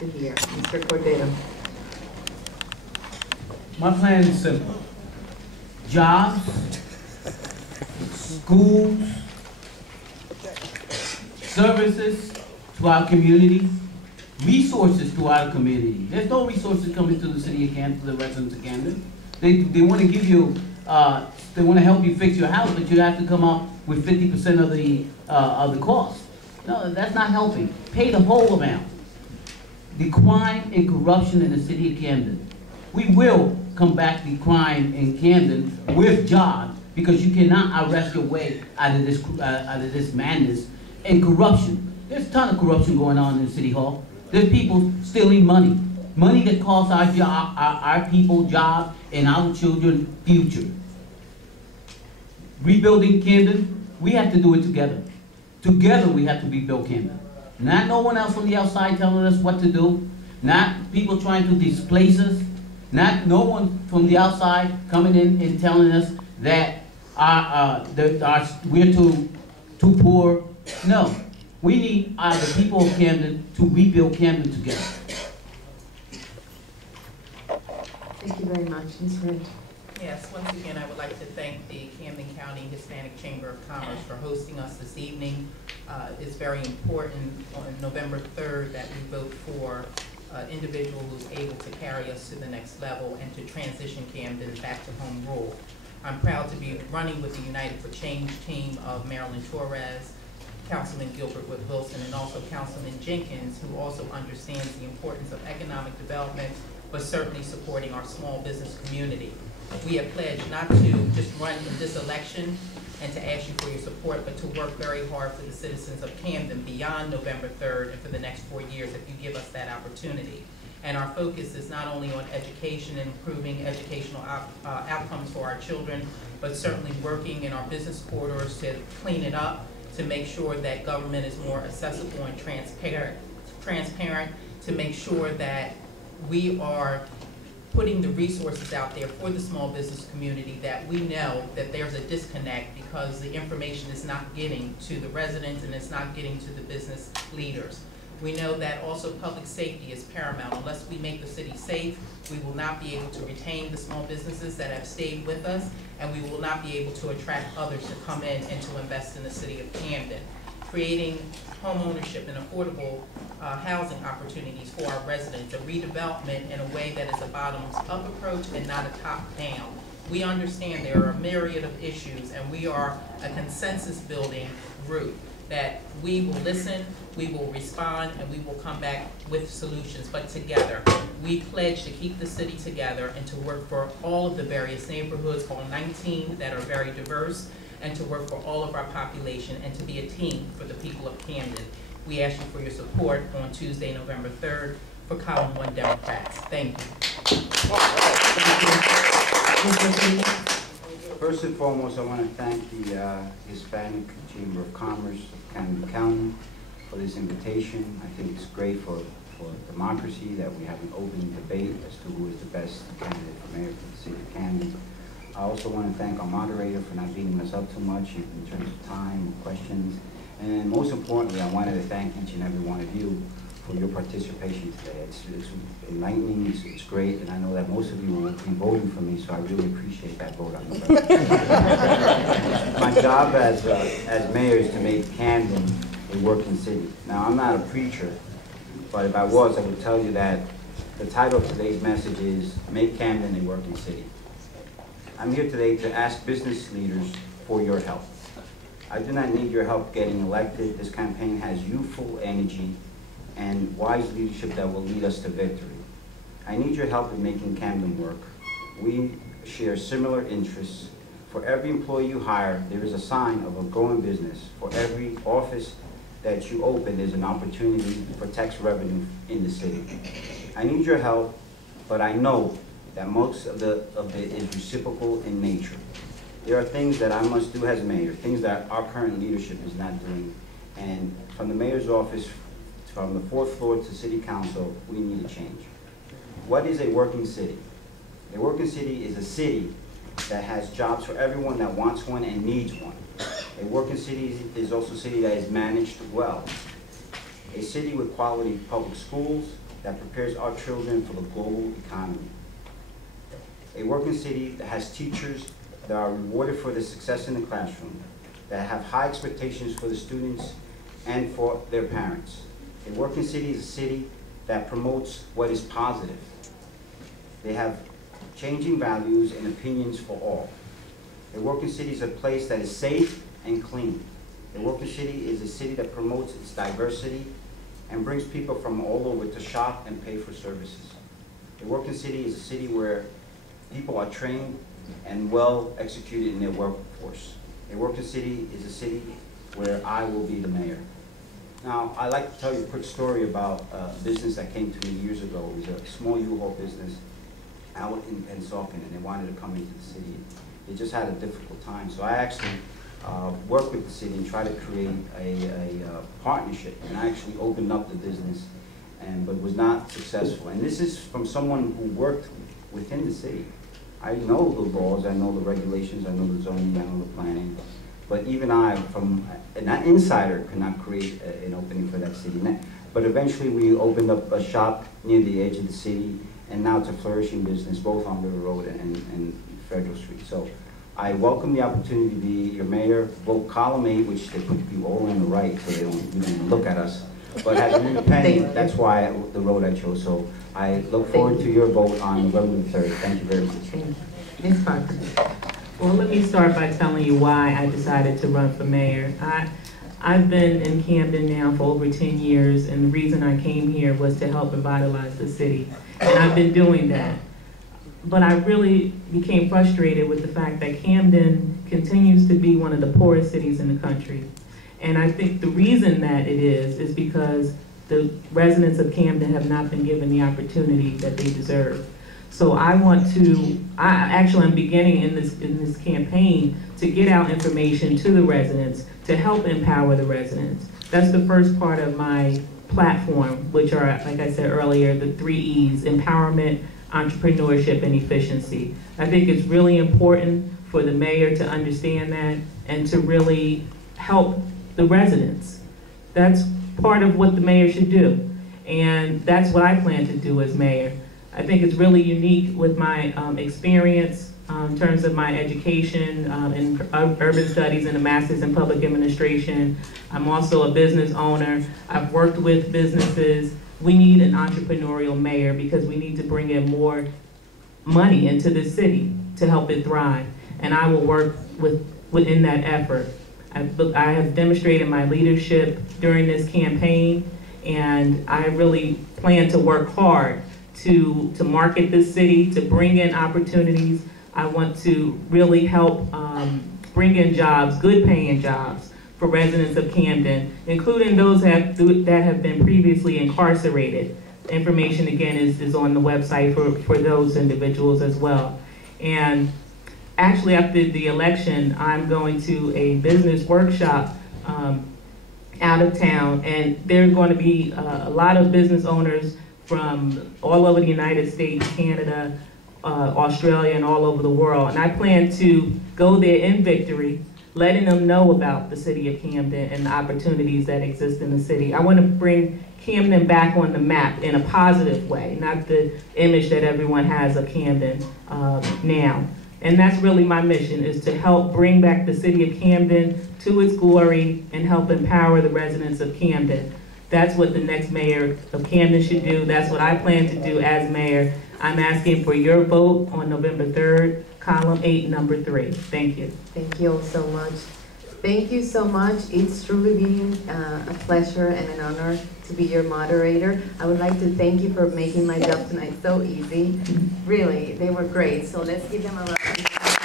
to hear. Mr. Cordero. My plan is simple. Jobs, schools, services to our community, resources to our community. There's no resources coming to the city of Camden, to the residents of Camden. They want to give you, they want to help you fix your house, but you have to come up with 50% of the cost. No, that's not helping. Pay the whole amount. The crime and corruption in the city of Camden. We will combat the crime in Camden with jobs, because you cannot arrest your way out of this madness and corruption. There's a ton of corruption going on in City Hall. There's people stealing money that costs our people jobs and our children future. Rebuilding Camden, we have to do it together. Together we have to rebuild Camden. Not no one else from the outside telling us what to do. Not people trying to displace us. Not no one from the outside coming in and telling us that we're too poor. No, we need the people of Camden to rebuild Camden together. Thank you very much. Ms. Rich. Yes, once again, I would like to thank the Camden County Hispanic Chamber of Commerce for hosting us this evening. It's very important on November 3rd that we vote for an individual who's able to carry us to the next level and to transition Camden back to home rule. I'm proud to be running with the United for Change team of Marilyn Torres, Councilman Gilbert Wood Wilson, and also Councilman Jenkins, who also understands the importance of economic development, but certainly supporting our small business community. We have pledged not to just run in this election and to ask you for your support, but to work very hard for the citizens of Camden beyond November 3rd and for the next 4 years if you give us that opportunity. And our focus is not only on education and improving educational outcomes for our children, but certainly working in our business corridors to clean it up, to make sure that government is more accessible and transparent, to make sure that we are putting the resources out there for the small business community, that we know that there's a disconnect because the information is not getting to the residents and it's not getting to the business leaders. We know that also public safety is paramount. Unless we make the city safe, we will not be able to retain the small businesses that have stayed with us, and we will not be able to attract others to come in and to invest in the city of Camden. Creating home ownership and affordable housing opportunities for our residents, a redevelopment in a way that is a bottoms-up approach and not a top-down. We understand there are a myriad of issues, and we are a consensus-building group, that we will listen, we will respond, and we will come back with solutions, but together. We pledge to keep the city together and to work for all of the various neighborhoods, all 19 that are very diverse, and to work for all of our population and to be a team for the people of Camden. We ask you for your support on Tuesday, November 3rd for Column 1 Democrats. Thank you. First and foremost, I want to thank the Hispanic Chamber of Commerce of Camden County for this invitation. I think it's great for democracy that we have an open debate as to who is the best candidate for mayor for the city of Camden. I also want to thank our moderator for not beating us up too much in terms of time and questions. And most importantly, I wanted to thank each and every one of you for your participation today. It's enlightening, it's great, and I know that most of you will be voting for me, so I really appreciate that vote on November. My job as mayor is to make Camden a working city. Now, I'm not a preacher, but if I was, I would tell you that the title of today's message is Make Camden a Working City. I'm here today to ask business leaders for your help. I do not need your help getting elected. This campaign has youthful energy and wise leadership that will lead us to victory. I need your help in making Camden work. We share similar interests. For every employee you hire, there is a sign of a growing business. For every office that you open, there's an opportunity for tax revenue in the city. I need your help, but I know that most of it is reciprocal in nature. There are things that I must do as mayor, things that our current leadership is not doing. And from the mayor's office, from the 4th floor to city council, we need a change. What is a working city? A working city is a city that has jobs for everyone that wants one and needs one. A working city is also a city that is managed well. A city with quality public schools, that prepares our children for the global economy. A working city that has teachers that are rewarded for their success in the classroom, that have high expectations for the students and for their parents. A working city is a city that promotes what is positive. They have changing values and opinions for all. A working city is a place that is safe and clean. A working city is a city that promotes its diversity and brings people from all over to shop and pay for services. A working city is a city where people are trained and well executed in their workforce. A working city is a city where I will be the mayor. Now, I'd like to tell you a quick story about a business that came to me years ago. It was a small U-Haul business out in Saucon, and they wanted to come into the city. They just had a difficult time. So I actually worked with the city and tried to create a partnership. And I actually opened up the business, but was not successful. And this is from someone who worked within the city. I know the laws, I know the regulations, I know the zoning, I know the planning. But even I, from an insider, could not create an opening for that city. But eventually we opened up a shop near the edge of the city, and now it's a flourishing business, both on River Road and Federal Street. So I welcome the opportunity to be your mayor. Vote column 8, which they put you all on the right, so they don't even look at us. But as an independent, that's why the road I chose. So I look forward to your vote on November 3rd. Thank you very much. Thank you. Ms. Parker. Well, let me start by telling you why I decided to run for mayor. I've been in Camden now for over 10 years, and the reason I came here was to help revitalize the city. And I've been doing that. But I really became frustrated with the fact that Camden continues to be one of the poorest cities in the country. And I think the reason that it is because the residents of Camden have not been given the opportunity that they deserve. So I'm beginning in this campaign to get out information to the residents, to help empower the residents. That's the first part of my platform, which are, like I said earlier, the 3 E's: empowerment, entrepreneurship, and efficiency. I think it's really important for the mayor to understand that and to really help the residents. That's part of what the mayor should do. And that's what I plan to do as mayor. I think it's really unique with my experience in terms of my education in urban studies and a master's in public administration. I'm also a business owner. I've worked with businesses. We need an entrepreneurial mayor because we need to bring in more money into the city to help it thrive. And I will work within that effort. I have demonstrated my leadership during this campaign, and I really plan to work hard to market this city, to bring in opportunities. I want to really help bring in jobs, good paying jobs for residents of Camden, including those that have been previously incarcerated. Information again is on the website for those individuals as well. And actually after the election, I'm going to a business workshop out of town, and there are going to be a lot of business owners from all over the United States, Canada, Australia, and all over the world. And I plan to go there in victory, letting them know about the city of Camden and the opportunities that exist in the city. I want to bring Camden back on the map in a positive way, not the image that everyone has of Camden now. And that's really my mission, is to help bring back the city of Camden to its glory and help empower the residents of Camden. That's what the next mayor of Camden should do. That's what I plan to do as mayor. I'm asking for your vote on November 3rd, column 8, number 3. Thank you. Thank you all so much. Thank you so much. It's truly been a pleasure and an honor to be your moderator. I would like to thank you for making my job tonight so easy. Really, they were great. So let's give them a round of applause.